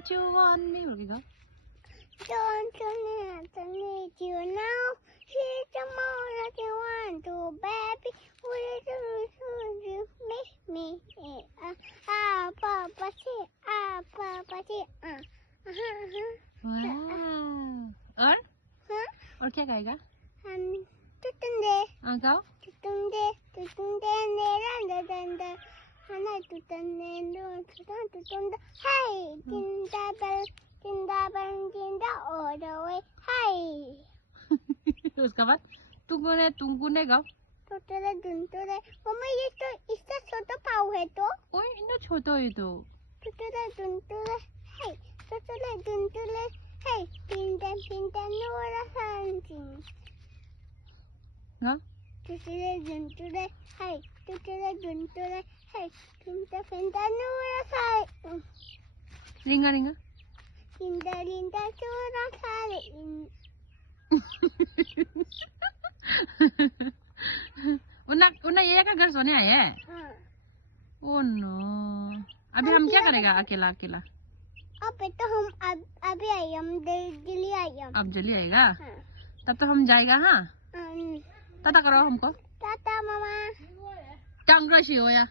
Don't you want me? बोलेगा. Don't you need you now? Here's the moment you want to, baby. Would you make me? Papa, see, Papa, see, Wow. और क्या गाएगा? तुतुंदे, गाओ. तुतुंदे, तुतुंदे, नेरंदे, दंदे, हना तुतुंदे, तुतुंदे, hey, tinda bell, tinda all the way, hey. उसका बाद तुंगुने गाओ. तुतुरे दुंतुरे, मम्मा ये तो इसका छोटा पाव है तो? ओए इतना छोटा है तो. तुतुरे दुंतुरे, hey, तुतुरे दुंतुरे, hey, tinda नोरा सांचिंग. गाओ. Tutere dunture, hey, tutere dunture, hey, pinta nura sai. रिंगा रिंगा. Linda chura sai. उन्ना ये का घर सोने आए हैं. Oh no. अभी हम क्या करेगा अकेला अकेला? अब तो हम अभी आए हम दिल्ली आए हम. अब जल्दी आएगा. तब तो हम जाएगा. हाँ. टाटा करो हमको. टाटा मामा. टांग रशी हो या.